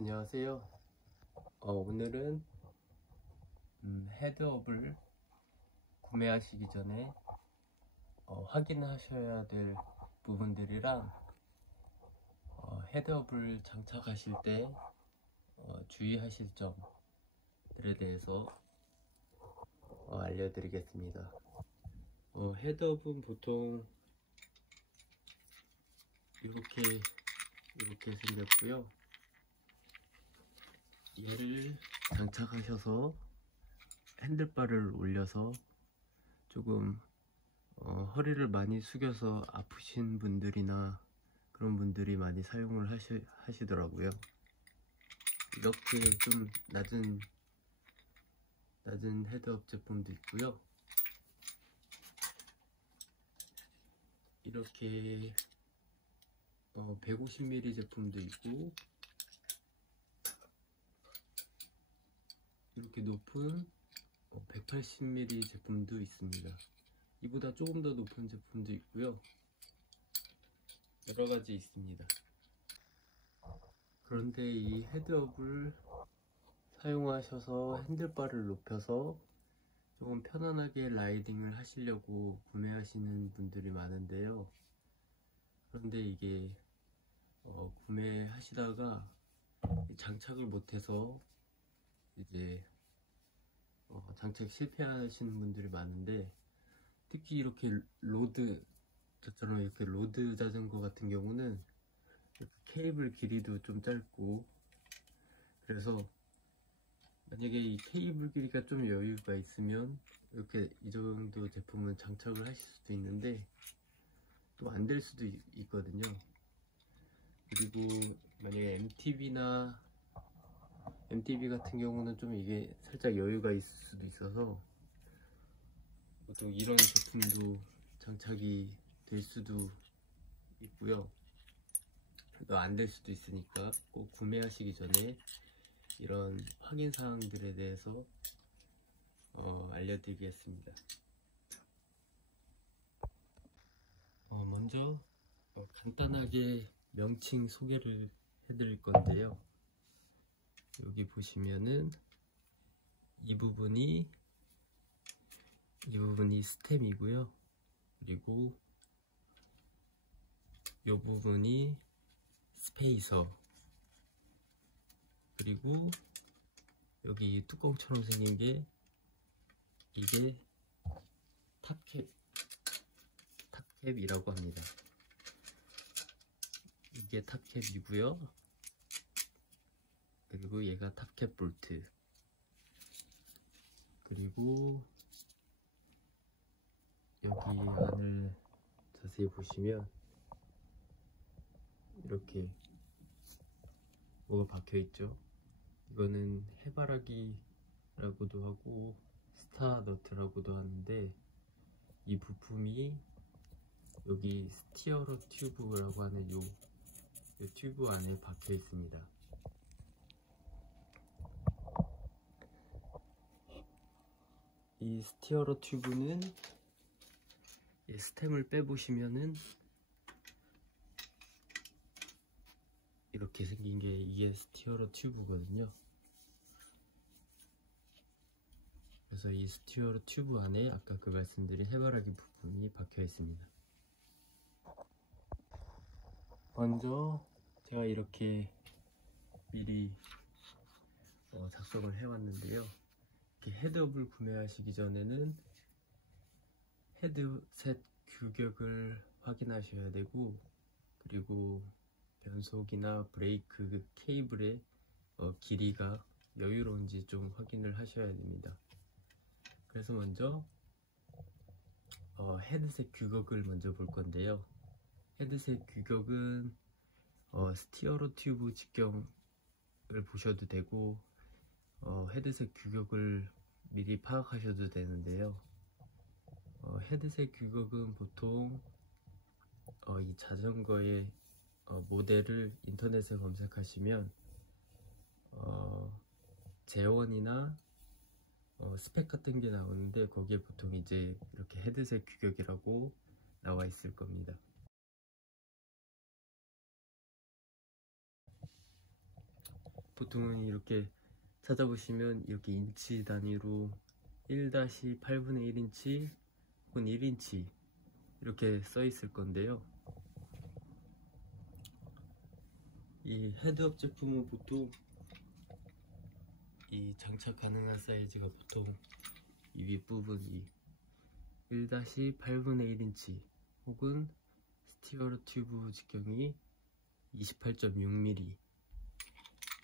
안녕하세요. 오늘은 헤드업을 구매하시기 전에 확인하셔야 될 부분들이랑 헤드업을 장착하실 때 주의하실 점들에 대해서 알려드리겠습니다. 헤드업은 보통 이렇게 생겼고요. 얘를 장착하셔서 핸들바를 올려서 조금 허리를 많이 숙여서 아프신 분들이나 그런 분들이 많이 사용을 하시더라고요. 이렇게 좀 낮은 헤드업 제품도 있고요. 이렇게 150mm 제품도 있고, 이렇게 높은 180mm 제품도 있습니다. 이보다 조금 더 높은 제품도 있고요. 여러가지 있습니다. 그런데 이 헤드업을 사용하셔서 핸들바를 높여서 조금 편안하게 라이딩을 하시려고 구매하시는 분들이 많은데요. 그런데 이게 구매하시다가 장착을 못해서 이제 장착 실패하시는 분들이 많은데, 특히 이렇게 저처럼 이렇게 로드 자전거 같은 경우는 케이블 길이도 좀 짧고, 그래서 만약에 이 케이블 길이가 좀 여유가 있으면 이렇게 이 정도 제품은 장착을 하실 수도 있는데 또 안 될 수도 있거든요. 그리고 만약에 MTB 같은 경우는 좀 이게 살짝 여유가 있을 수도 있어서 보통 이런 제품도 장착이 될 수도 있고요. 또 안 될 수도 있으니까 꼭 구매하시기 전에 이런 확인 사항들에 대해서 알려드리겠습니다. 먼저 간단하게 명칭 소개를 해드릴 건데요. 여기 보시면은 이 부분이 스템이고요. 그리고 이 부분이 스페이서, 그리고 여기 뚜껑처럼 생긴 게 이게 탑캡이라고 합니다. 이게 탑캡이고요. 그리고 얘가 탑캡 볼트. 그리고 여기 안을 자세히 보시면 이렇게 뭐가 박혀 있죠. 이거는 해바라기라고도 하고 스타너트라고도 하는데, 이 부품이 여기 스티어러 튜브라고 하는 요 튜브 안에 박혀 있습니다. 이 스티어러 튜브는 스템을 빼보시면은 이렇게 생긴 게 이게 스티어러 튜브거든요. 그래서 이 스티어러 튜브 안에 아까 말씀드린 해바라기 부품이 박혀 있습니다. 먼저 제가 이렇게 미리 작성을 해왔는데요. 이렇게 헤드업을 구매하시기 전에는 헤드셋 규격을 확인하셔야 되고, 그리고 변속이나 브레이크 케이블의 길이가 여유로운지 좀 확인을 하셔야 됩니다. 그래서 먼저 헤드셋 규격을 먼저 볼 건데요. 헤드셋 규격은 스티어러 튜브 직경을 보셔도 되고, 헤드셋 규격을 미리 파악하셔도 되는데요. 헤드셋 규격은 보통 이 자전거의 모델을 인터넷에 검색하시면 제원이나 스펙 같은 게 나오는데, 거기에 보통 이제 이렇게 헤드셋 규격이라고 나와 있을 겁니다. 보통은 이렇게 찾아보시면 이렇게 인치 단위로 1-8분의 1인치 혹은 1인치 이렇게 써 있을 건데요. 이 헤드업 제품은 보통 이 장착 가능한 사이즈가 보통 이 윗부분이 1-8분의 1인치 혹은 스티어로 튜브 직경이 28.6mm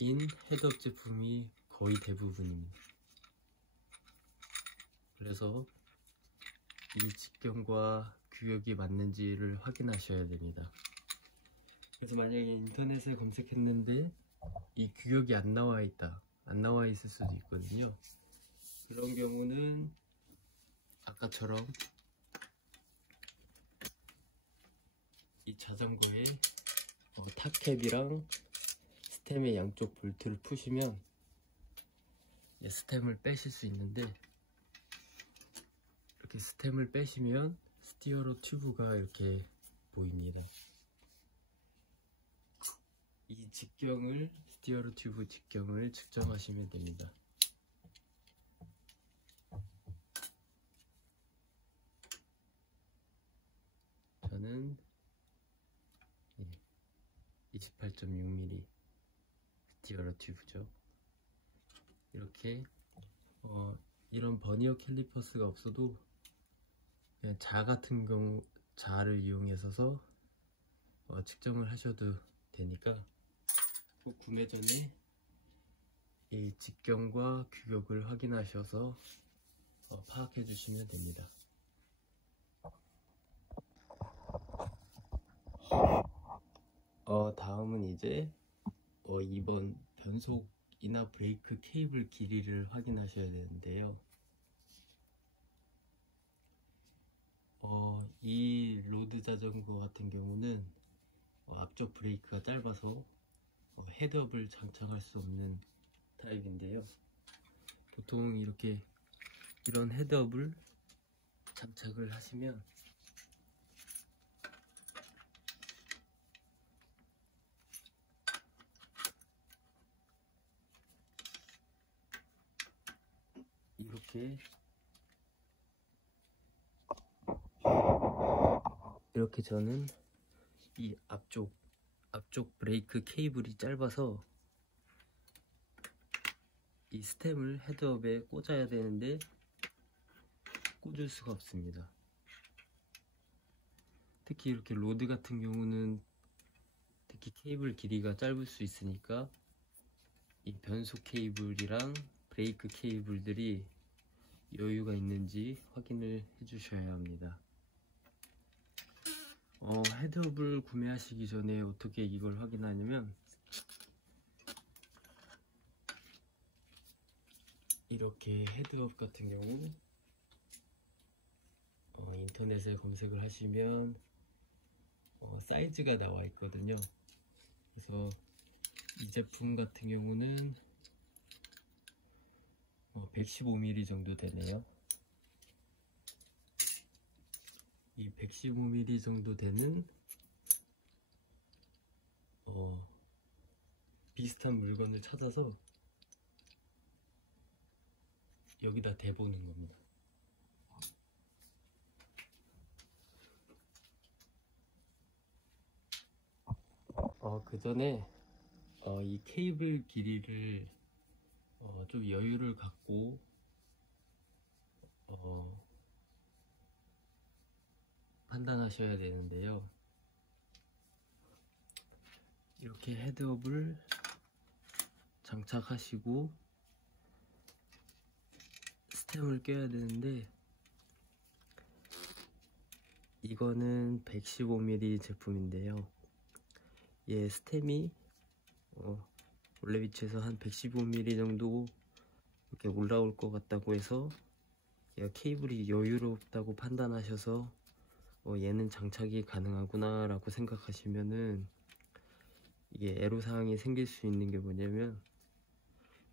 인 헤드업 제품이 거의 대부분입니다. 그래서 이 직경과 규격이 맞는지를 확인하셔야 됩니다. 그래서 만약에 인터넷에 검색했는데 이 규격이 안 나와 있을 수도 있거든요. 그런 경우는 아까처럼 이 자전거의 탑캡이랑 스템의 양쪽 볼트를 푸시면 스템을 빼실 수 있는데, 이렇게 스템을 빼시면 스티어로 튜브가 이렇게 보입니다. 이 직경을, 스티어로 튜브 직경을 측정하시면 됩니다. 저는 28.6mm 스티어로 튜브죠. 이렇게 이런 버니어 캘리퍼스가 없어도 그냥 자 같은 경우 자를 이용해서 측정을 하셔도 되니까 꼭 구매 전에 이 직경과 규격을 확인하셔서 파악해 주시면 됩니다. 다음은 이제 이번 변속이나 브레이크 케이블 길이를 확인하셔야 되는데요. 이 로드 자전거 같은 경우는 앞쪽 브레이크가 짧아서 헤드업을 장착할 수 없는 타입인데요. 보통 이런 헤드업을 장착을 하시면 이렇게 저는 이 앞쪽 브레이크 케이블이 짧아서 이 스템을 헤드업에 꽂아야 되는데 꽂을 수가 없습니다. 특히 이렇게 로드 같은 경우는 특히 케이블 길이가 짧을 수 있으니까 이 변속 케이블이랑 브레이크 케이블들이 여유가 있는지 확인을 해 주셔야 합니다. 헤드업을 구매하시기 전에 어떻게 이걸 확인하냐면, 이렇게 헤드업 같은 경우 인터넷에 검색을 하시면 사이즈가 나와 있거든요. 그래서 이 제품 같은 경우는 115mm 정도 되네요. 이 115mm 정도 되는 비슷한 물건을 찾아서 여기다 대보는 겁니다. 그 전에 이 케이블 길이를 좀 여유를 갖고 판단하셔야 되는데요. 이렇게 헤드업을 장착하시고 스템을 껴야 되는데, 이거는 115mm 제품인데요. 얘 스템이 원래 위치에서 한 115mm 정도 이렇게 올라올 것 같다고 해서 얘가 케이블이 여유롭다고 판단하셔서 얘는 장착이 가능하구나 라고 생각하시면은, 이게 애로사항이 생길 수 있는 게 뭐냐면,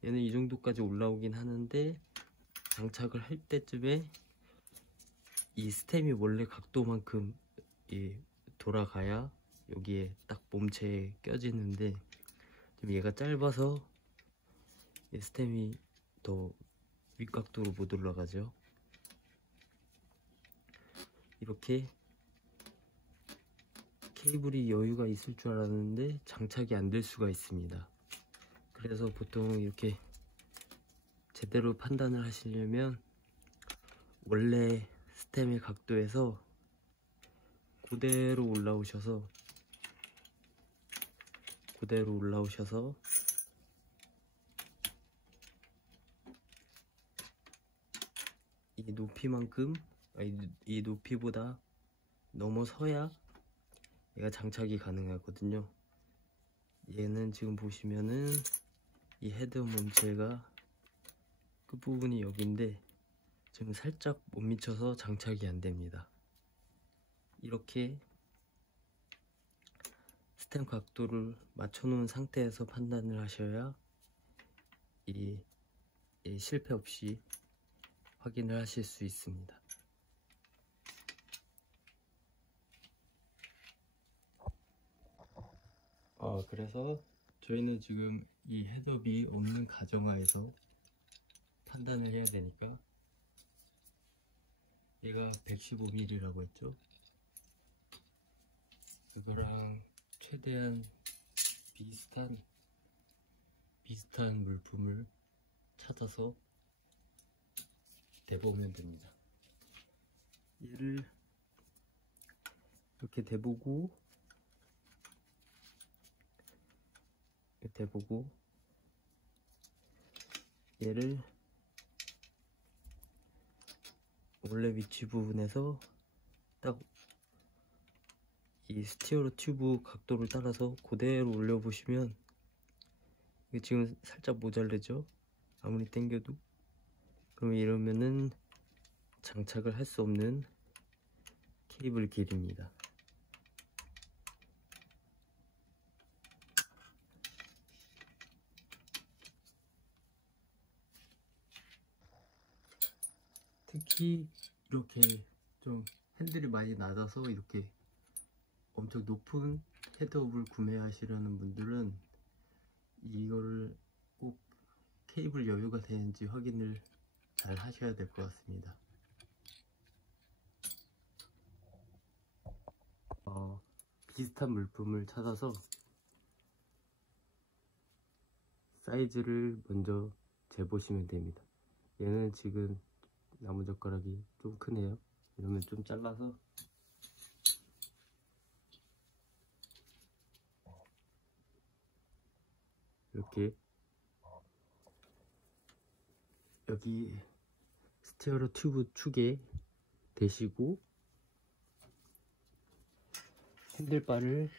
얘는 이 정도까지 올라오긴 하는데 장착을 할 때쯤에 이 스템이 원래 각도만큼 돌아가야 여기에 딱 몸체에 껴지는데, 지금 얘가 짧아서 이 스템이 더 윗각도로 못 올라가죠. 이렇게 케이블이 여유가 있을 줄 알았는데 장착이 안 될 수가 있습니다. 그래서 보통 이렇게 제대로 판단을 하시려면 원래 스템의 각도에서 그대로 올라오셔서 이 높이만큼, 이 높이보다 넘어서야 얘가 장착이 가능하거든요. 얘는 지금 보시면은 이 헤드 몸체가 끝부분이 여기인데 지금 살짝 못 미쳐서 장착이 안 됩니다. 이렇게 스템 각도를 맞춰 놓은 상태에서 판단을 하셔야 이 실패 없이 확인을 하실 수 있습니다. 그래서 저희는 지금 이 헤드업이 없는 가정하에서 판단을 해야 되니까, 얘가 115mm라고 했죠. 그거랑 최대한 비슷한 물품을 찾아서 대보면 됩니다. 얘를 이렇게 대보고 얘를 원래 위치 부분에서 딱 이 스티어로 튜브 각도를 따라서 그대로 올려보시면 이게 지금 살짝 모자르죠? 아무리 당겨도. 그럼 이러면은 장착을 할 수 없는 케이블 길입니다. 특히 이렇게 좀 핸들이 많이 낮아서 이렇게 엄청 높은 헤드업을 구매하시려는 분들은 이거를 꼭 케이블 여유가 되는지 확인을 잘 하셔야 될 것 같습니다. 비슷한 물품을 찾아서 사이즈를 먼저 재보시면 됩니다. 얘는 지금 나무젓가락이 좀 크네요. 이러면 좀 잘라서 이렇게 여기 스티어로 튜브 축에 대시고 핸들바를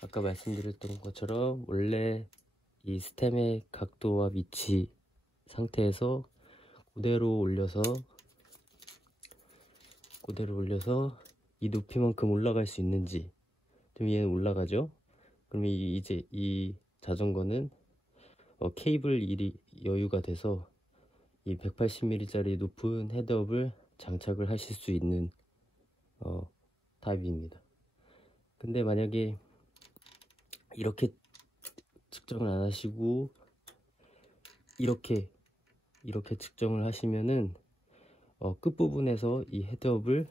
아까 말씀드렸던 것처럼 원래 이 스템의 각도와 위치 상태에서 그대로 올려서 이 높이만큼 올라갈 수 있는지. 좀 얘는 올라가죠? 그럼 이제 이 자전거는 케이블 일이 여유가 돼서 이 180mm짜리 높은 헤드업을 장착을 하실 수 있는 타입입니다. 근데 만약에 이렇게 측정을 안 하시고 이렇게 측정을 하시면은 끝부분에서 이 헤드업을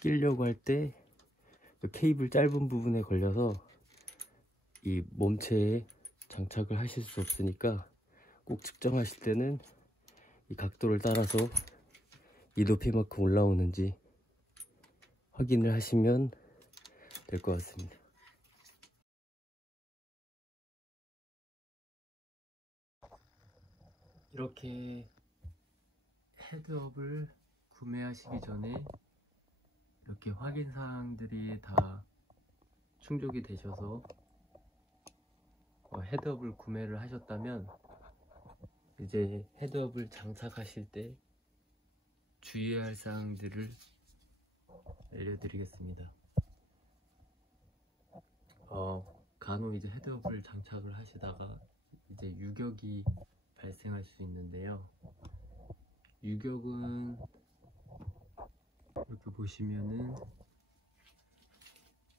끼려고 할 때 케이블 짧은 부분에 걸려서 이 몸체에 장착을 하실 수 없으니까 꼭 측정하실 때는 이 각도를 따라서 이 높이만큼 올라오는지 확인을 하시면 될 것 같습니다. 이렇게 헤드업을 구매하시기 전에 이렇게 확인 사항들이 다 충족이 되셔서 헤드업을 구매를 하셨다면 이제 헤드업을 장착하실 때 주의해야 할 사항들을 알려드리겠습니다. 간혹 이제 헤드업을 장착을 하시다가 이제 유격이 발생할 수 있는데요. 유격은 이렇게 보시면은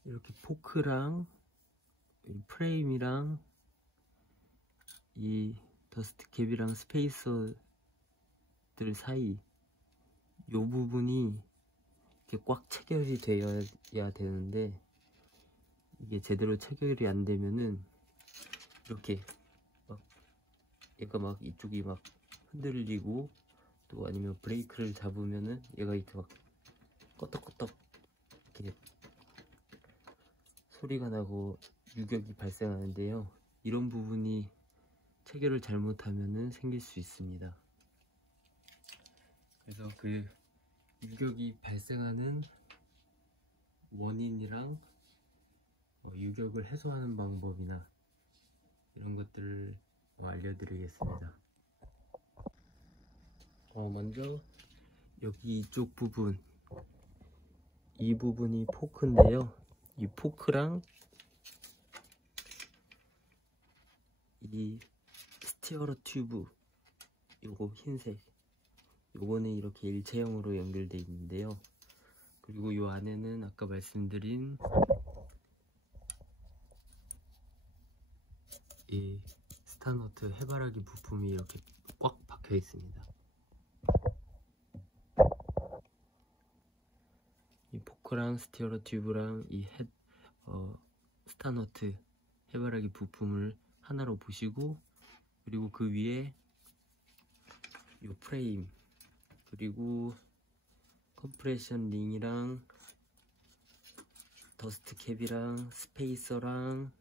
이렇게 포크랑 이 프레임이랑 이 더스트 캡이랑 스페이서들 사이 이 부분이 이렇게 꽉 체결이 되어야 되는데, 이게 제대로 체결이 안 되면은 이렇게 막 얘가 막 이쪽이 막 흔들리고, 또 아니면 브레이크를 잡으면은 얘가 이렇게 막 껐덕껐덕 이렇게 소리가 나고 유격이 발생하는데요. 이런 부분이 체결을 잘못하면은 생길 수 있습니다. 그래서 그 유격이 발생하는 원인이랑 유격을 해소하는 방법이나 이런 것들을 알려드리겠습니다. 먼저 여기 이쪽 부분, 이 부분이 포크인데요. 이 포크랑 이 스티어러 튜브, 요거 흰색, 요거는 이렇게 일체형으로 연결되어 있는데요. 그리고 요 안에는 아까 말씀드린 이 스타너트 해바라기 부품이 이렇게 꽉 박혀 있습니다. 이 포크랑 스티어러 튜브랑 이 스타너트 해바라기 부품을 하나로 보시고, 그리고 그 위에 요 프레임, 그리고 컴프레션 링이랑 더스트 캡이랑 스페이서랑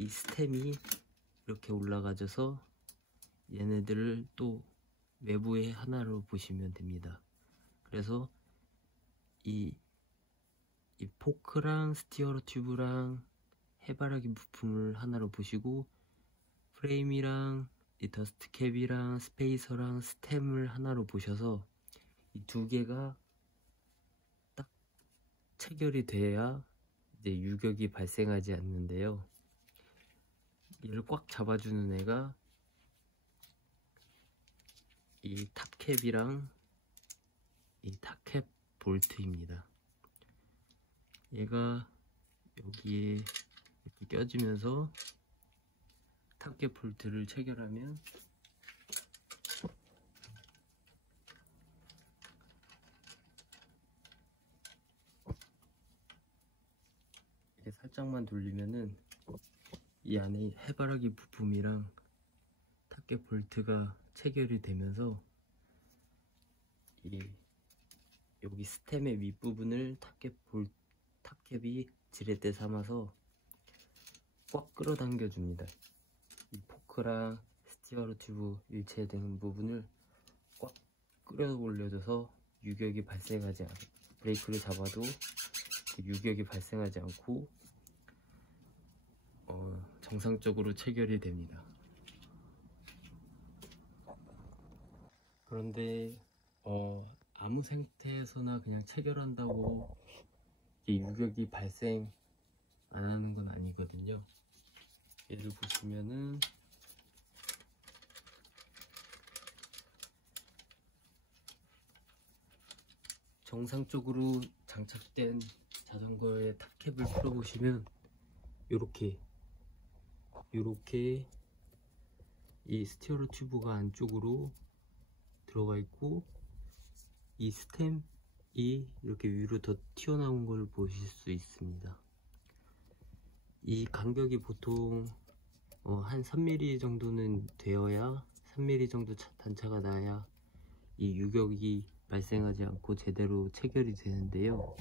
이 스템이 이렇게 올라가져서 얘네들을 또 외부에 하나로 보시면 됩니다. 그래서 이 포크랑 스티어러 튜브랑 해바라기 부품을 하나로 보시고, 프레임이랑 이 더스트 캡이랑 스페이서랑 스템을 하나로 보셔서 이 두 개가 딱 체결이 돼야 이제 유격이 발생하지 않는데요. 얘를 꽉 잡아주는 애가 이 탑캡이랑 이 탑캡 볼트입니다. 얘가 여기에 이렇게 껴지면서 탑캡 볼트를 체결하면 이렇게 살짝만 돌리면은 이 안에 해바라기 부품이랑 탑캡 볼트가 체결이 되면서 여기 스템의 윗부분을 탑캡이 지렛대 삼아서 꽉 끌어당겨 줍니다. 이 포크랑 스티어러 튜브 일체되는 부분을 꽉 끌어올려줘서 유격이 발생하지 않고, 브레이크를 잡아도 유격이 발생하지 않고 정상적으로 체결이 됩니다. 그런데 아무 상태에서나 그냥 체결한다고 이 유격이 발생 안 하는 건 아니거든요. 얘를 보시면은 정상적으로 장착된 자전거의 탑캡을 풀어보시면 요렇게 이 스티어러 튜브가 안쪽으로 들어가 있고, 이 스템이 이렇게 위로 더 튀어나온 걸 보실 수 있습니다. 이 간격이 보통 한 3mm 정도는 되어야, 3mm 정도 단차가 나야 이 유격이 발생하지 않고 제대로 체결이 되는데요.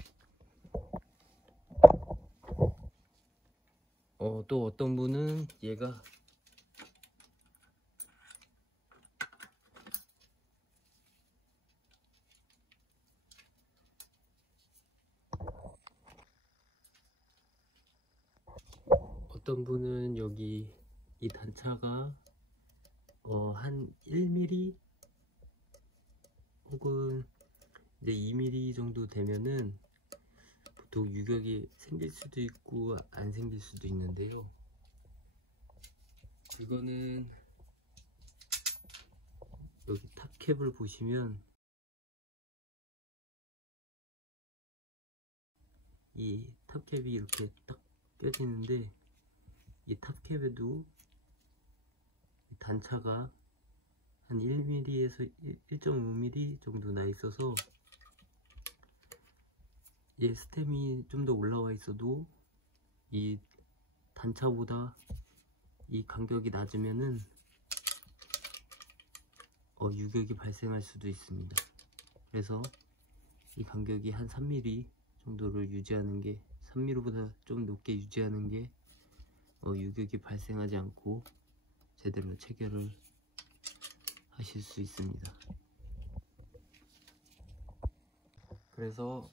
또 어떤 분은 얘가 여기 이 단차가 한 1mm 혹은 이제 2mm 정도 되면은 보통 유격이 생길 수도 있고 안 생길 수도 있는데요. 이거는 여기 탑캡을 보시면 이 탑캡이 이렇게 딱 껴지는데, 이 탑캡에도 단차가 한 1mm에서 1.5mm 정도 나 있어서, 얘 스템이 좀 더 올라와 있어도 이 단차보다 이 간격이 낮으면은 유격이 발생할 수도 있습니다. 그래서 이 간격이 한 3mm 정도를 유지하는 게, 3mm보다 좀 높게 유지하는 게 유격이 발생하지 않고 제대로 체결을 하실 수 있습니다. 그래서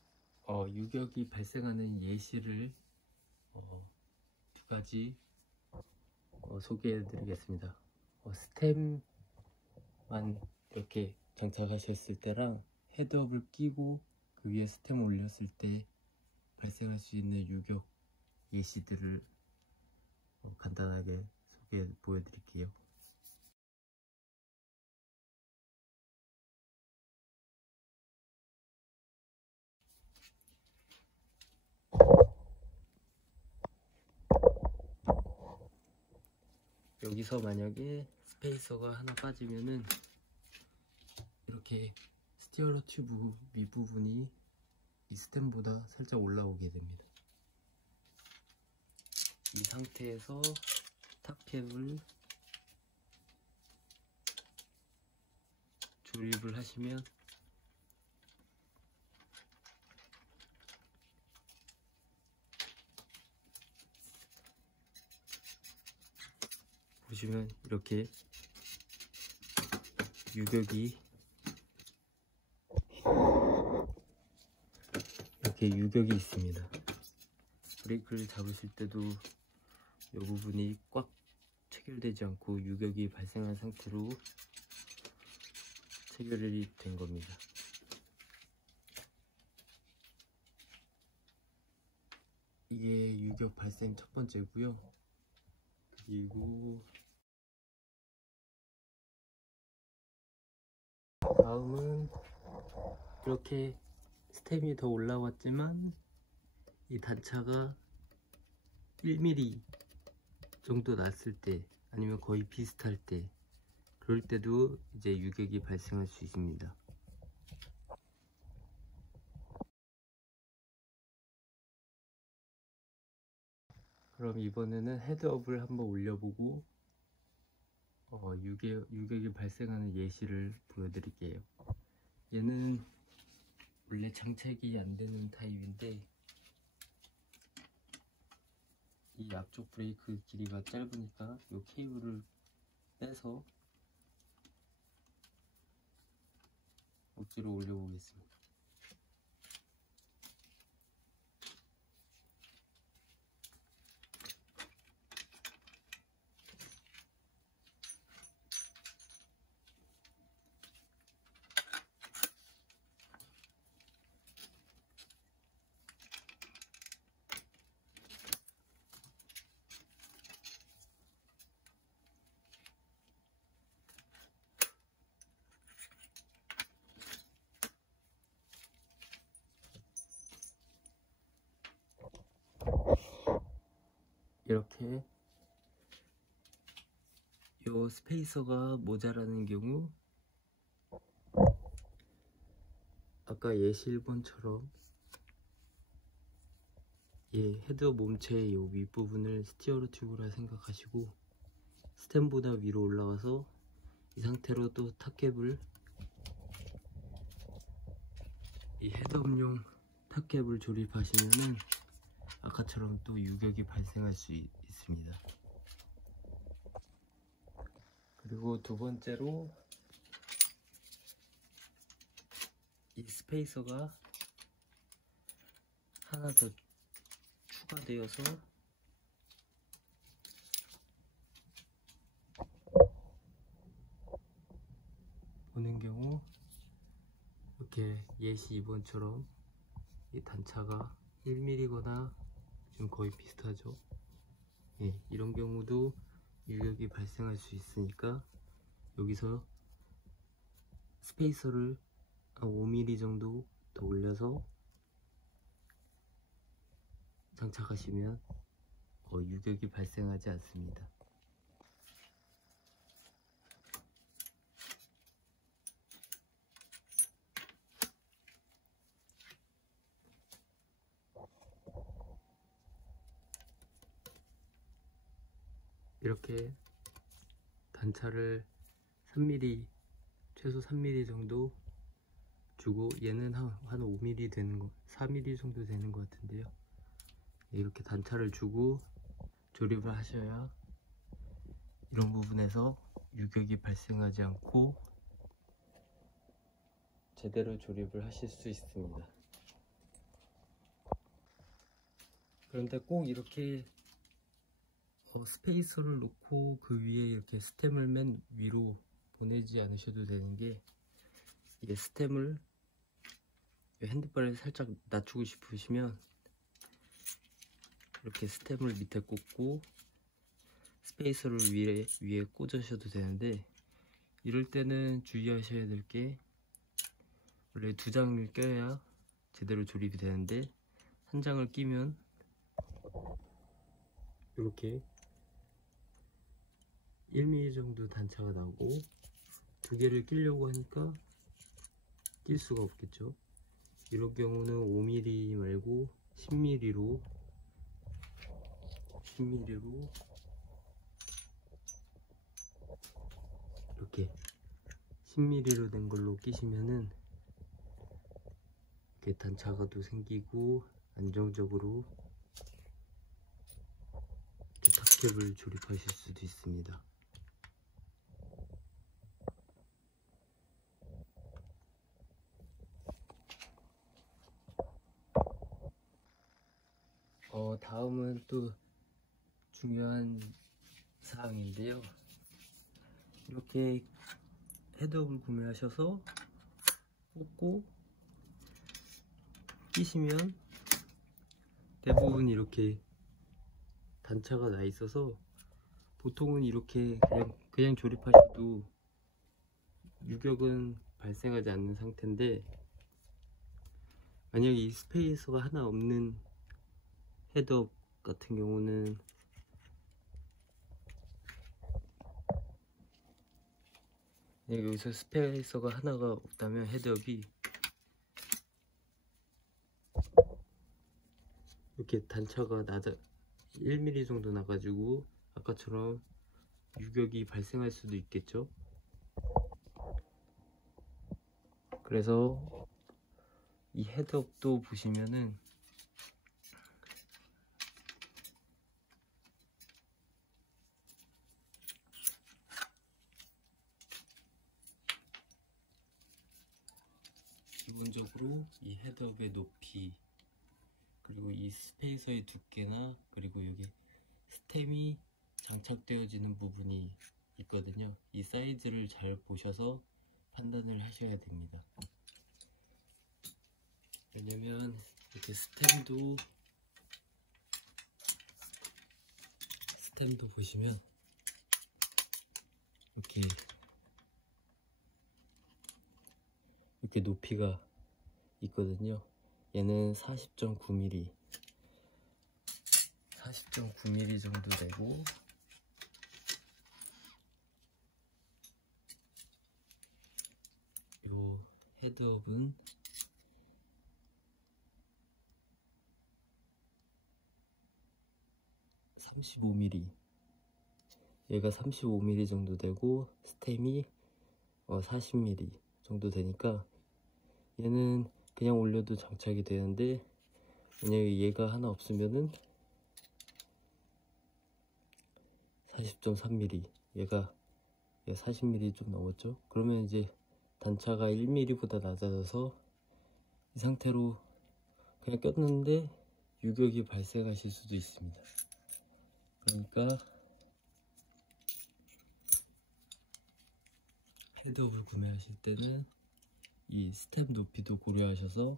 유격이 발생하는 예시를 두 가지 소개해 드리겠습니다. 스템만 이렇게 장착하셨을 때랑 헤드업을 끼고 그 위에 스템 올렸을 때 발생할 수 있는 유격 예시들을 간단하게 소개해 보여드릴게요. 여기서 만약에 스페이서가 하나 빠지면은 이렇게 스티어러 튜브 밑부분이 이 스템보다 살짝 올라오게 됩니다. 이 상태에서 탑캡을 조립을 하시면 보시면 이렇게 유격이 있습니다. 브레이크를 잡으실 때도 이 부분이 꽉 체결되지 않고 유격이 발생한 상태로 체결이 된 겁니다. 이게 유격 발생 첫 번째고요. 그리고 다음은 이렇게 스템이 더 올라왔지만 이 단차가 1mm 정도 났을 때, 아니면 거의 비슷할 때, 그럴 때도 이제 유격이 발생할 수 있습니다. 그럼 이번에는 헤드업을 한번 올려보고 유격이 발생하는 예시를 보여드릴게요. 얘는 원래 장착이 안 되는 타입인데, 이 앞쪽 브레이크 길이가 짧으니까 이 케이블을 빼서 억지로 올려보겠습니다. 이렇게 이 스페이서가 모자라는 경우, 아까 예시 1번처럼 헤드업 몸체의 이 윗부분을 스티어러 튜브라 생각하시고 스템보다 위로 올라가서 이 상태로 또 탑캡을, 이 헤드업용 탑캡을 조립하시면은 아까처럼 또 유격이 발생할 수 있습니다. 그리고 두 번째로, 이 스페이서가 하나 더 추가되어서 보는 경우, 이렇게 예시 2번처럼 이 단차가 1mm거나 지금 거의 비슷하죠. 이런 경우도 유격이 발생할 수 있으니까 여기서 스페이서를 한 5mm 정도 더 올려서 장착하시면 유격이 발생하지 않습니다. 이렇게 단차를 3mm, 최소 3mm 정도 주고, 얘는 한 5mm 되는 거, 4mm 정도 되는 것 같은데요. 이렇게 단차를 주고 조립을 하셔야 이런 부분에서 유격이 발생하지 않고 제대로 조립을 하실 수 있습니다. 그런데 꼭 이렇게 스페이서를 놓고 그 위에 이렇게 스템을 맨 위로 보내지 않으셔도 되는 게, 이게 스템을 핸드바를 살짝 낮추고 싶으시면 이렇게 스템을 밑에 꽂고 스페이서를 위에 꽂으셔도 되는데, 이럴 때는 주의하셔야 될 게, 원래 2장을 껴야 제대로 조립이 되는데 1장을 끼면 이렇게 1mm 정도 단차가 나고, 2개를 끼려고 하니까 낄 수가 없겠죠. 이런 경우는 5mm 말고 10mm로 이렇게 10mm로 된 걸로 끼시면은 이렇게 단차가도 생기고 안정적으로 이렇게 탑캡을 조립하실 수도 있습니다. 다음은 또 중요한 사항인데요. 이렇게 헤드업을 구매하셔서 꽂고 끼시면 대부분 이렇게 단차가 나 있어서, 보통은 이렇게 그냥 조립하셔도 유격은 발생하지 않는 상태인데, 만약에 이 스페이서가 하나 없는 헤드업 같은 경우는 여기서 스페이서가 하나가 없다면 헤드업이 이렇게 단차가 1mm 정도 나가지고 아까처럼 유격이 발생할 수도 있겠죠. 그래서 이 헤드업도 보시면은 기본적으로 이 헤드업의 높이, 그리고 이 스페이서의 두께나, 그리고 여기 스템이 장착되어지는 부분이 있거든요. 이 사이즈를 잘 보셔서 판단을 하셔야 됩니다. 왜냐면 이렇게 스템도 보시면 이렇게 높이가 있거든요. 얘는 40.9mm 정도 되고, 요 헤드업은 35mm, 얘가 35mm 정도 되고 스템이 40mm 정도 되니까 얘는 그냥 올려도 장착이 되는데, 만약에 얘가 하나 없으면은 40.3mm, 얘가 40mm 좀 넘었죠. 그러면 이제 단차가 1mm 보다 낮아져서 이 상태로 그냥 꼈는데 유격이 발생하실 수도 있습니다. 그러니까 헤드업을 구매하실 때는 이 스텝 높이도 고려하셔서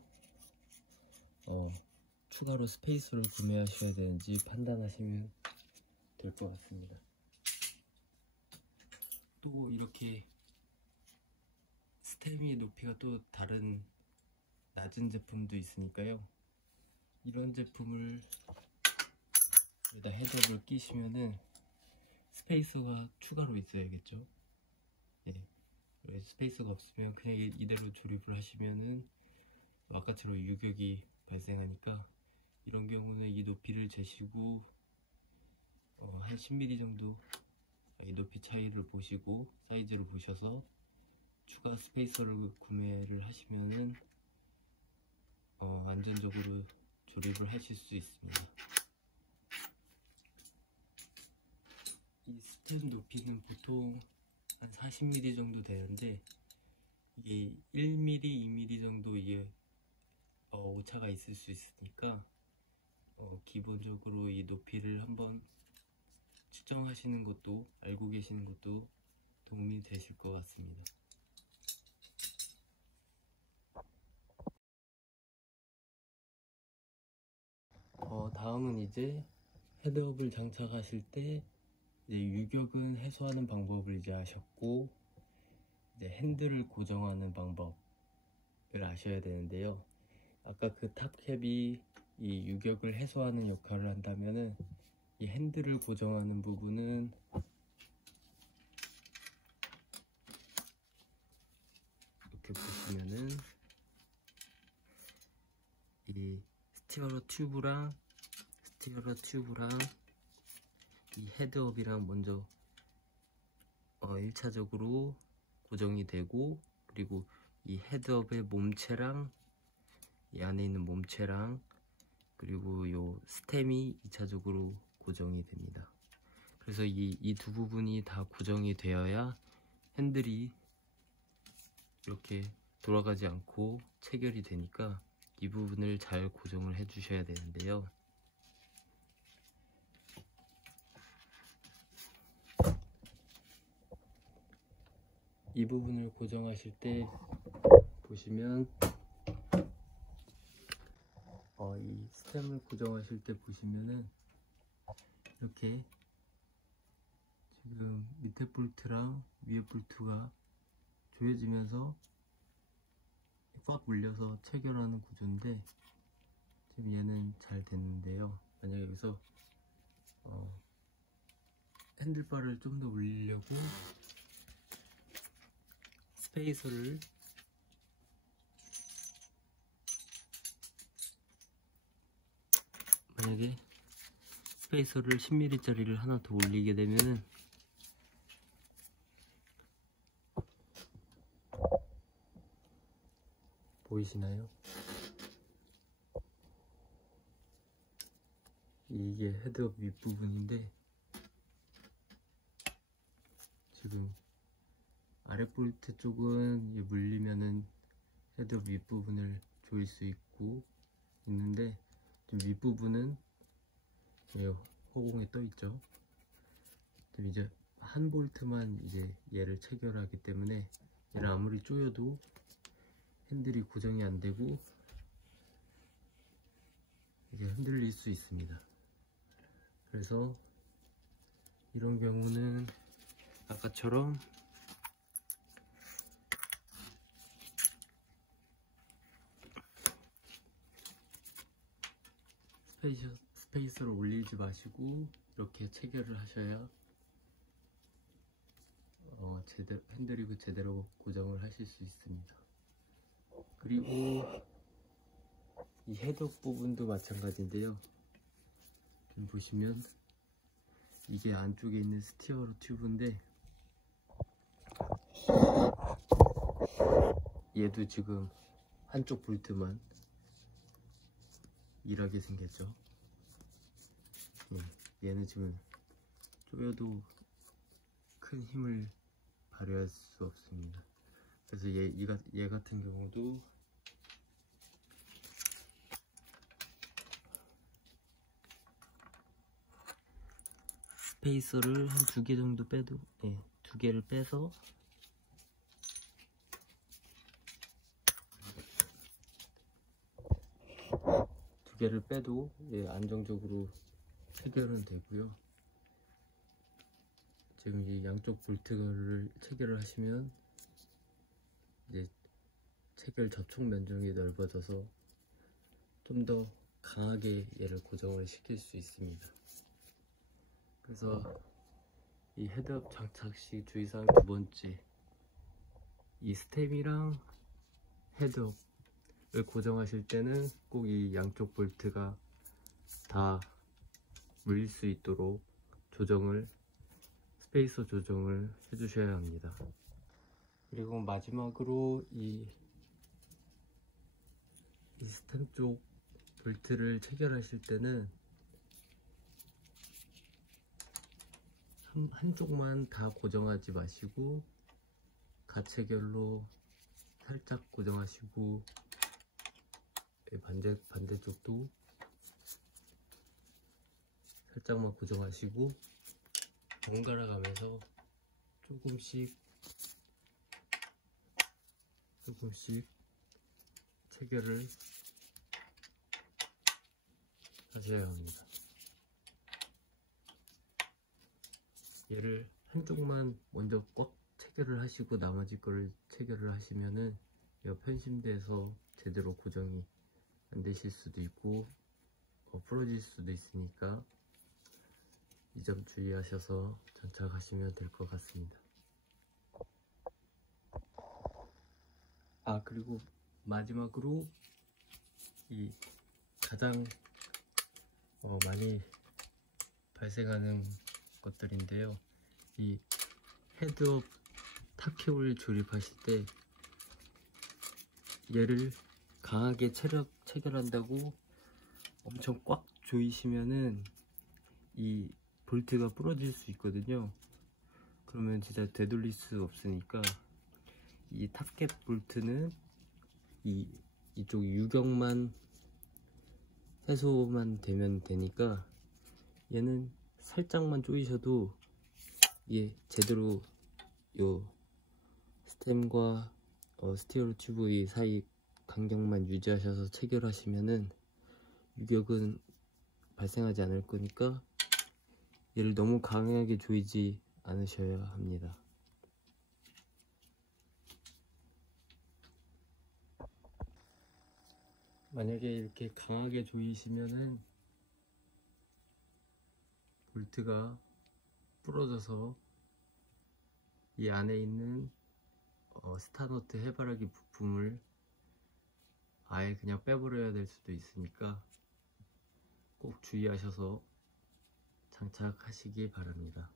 추가로 스페이스를 구매하셔야 되는지 판단하시면 될 것 같습니다. 또 이렇게 스텝이 높이가 또 다른 낮은 제품도 있으니까요. 이런 제품을 여기다 헤드업을 끼시면은 스페이서가 추가로 있어야겠죠. 네. 스페이서가 없으면 그냥 이대로 조립을 하시면은 아까처럼 유격이 발생하니까, 이런 경우는 이 높이를 재시고 한 10mm 정도 이 높이 차이를 보시고 사이즈를 보셔서 추가 스페이서를 구매를 하시면은 안전적으로 조립을 하실 수 있습니다. 이 스템 높이는 보통 한 40mm 정도 되는데, 이게 1mm, 2mm 정도 이게 오차가 있을 수 있으니까 기본적으로 이 높이를 한번 측정하시는 것도, 알고 계시는 것도 도움이 되실 것 같습니다. 다음은 이제 헤드업을 장착하실 때 이제 유격은 해소하는 방법을 이제 아셨고, 이제 핸들을 고정하는 방법을 아셔야 되는데요. 아까 그 탑캡이 이 유격을 해소하는 역할을 한다면은, 이 핸들을 고정하는 부분은 이렇게 보시면은 이 스티어러 튜브랑 이 헤드업이랑 먼저 1차적으로 고정이 되고, 그리고 이 헤드업의 몸체랑 이 안에 있는 몸체랑 그리고 요 스템이 2차적으로 고정이 됩니다. 그래서 이 두 부분이 다 고정이 되어야 핸들이 이렇게 돌아가지 않고 체결이 되니까, 이 부분을 잘 고정을 해 주셔야 되는데요. 이 부분을 고정하실 때 보시면 이 스템을 고정하실 때 보시면은 이렇게 지금 밑에 볼트랑 위에 볼트가 조여지면서 꽉 물려서 체결하는 구조인데, 지금 얘는 잘 됐는데요. 만약에 여기서 핸들바를 좀 더 올리려고 스페이서를 만약에 스페이서를 10mm 짜리를 하나 더 올리게 되면은 보이시나요? 이게 헤드업 윗부분인데, 지금 아래 볼트 쪽은 물리면은 헤드업 윗부분을 조일 수 있는데, 좀 윗부분은 허공에 떠 있죠. 이제 한 볼트만 이제 얘를 체결하기 때문에 얘를 아무리 조여도 핸들이 고정이 안 되고 이제 흔들릴 수 있습니다. 그래서 이런 경우는 아까처럼 스페이스를 올리지 마시고 이렇게 체결을 하셔야 핸들이 제대로 고정을 하실 수 있습니다. 그리고 이 헤드업 부분도 마찬가지인데요. 지금 보시면 이게 안쪽에 있는 스티어러 튜브인데, 얘도 지금 한쪽 볼트만 일하게 생겼죠. 얘는 지금 조여도 큰 힘을 발휘할 수 없습니다. 그래서 얘 같은 경우도 스페이서를 한 2개 정도 빼도, 2개를 빼서 안정적으로 체결은 되고요. 지금 이 양쪽 볼트를 체결을 하시면 이제 체결 접촉 면적이 넓어져서 좀 더 강하게 얘를 고정을 시킬 수 있습니다. 그래서 이 헤드업 장착 시 주의사항 두 번째, 이 스템이랑 헤드업을 고정하실 때는 꼭 이 양쪽 볼트가 다 물릴 수 있도록 스페이서 조정을 해주셔야 합니다. 그리고 마지막으로 이 스템 쪽 볼트를 체결하실 때는 한쪽만 다 고정하지 마시고 가체결로 살짝 고정하시고, 반대쪽도 살짝만 고정하시고 번갈아 가면서 조금씩 체결을 하셔야 합니다. 얘를 한쪽만 먼저 꽉 체결을 하시고 나머지 거를 체결을 하시면은 얘가 편심돼서 제대로 고정이 안 되실 수도 있고 부러질 수도 있으니까 이 점 주의하셔서 장착하시면 될 것 같습니다. 그리고 마지막으로 이 가장 많이 발생하는 것들인데요. 이 헤드업 타켓을 조립하실 때 얘를 강하게 체결한다고 엄청 꽉 조이시면은 이 볼트가 부러질 수 있거든요. 그러면 진짜 되돌릴 수 없으니까 이 탑캡 볼트는 이쪽 유격만 해소만 되면 되니까 얘는 살짝만 조이셔도 제대로 요 스템과 스티어로 튜브 이 사이 간격만 유지하셔서 체결하시면은 유격은 발생하지 않을 거니까 얘를 너무 강하게 조이지 않으셔야 합니다. 만약에 이렇게 강하게 조이시면은 볼트가 부러져서 이 안에 있는 스타너트 해바라기 부품을 아예 그냥 빼버려야 될 수도 있으니까 꼭 주의하셔서 장착하시기 바랍니다.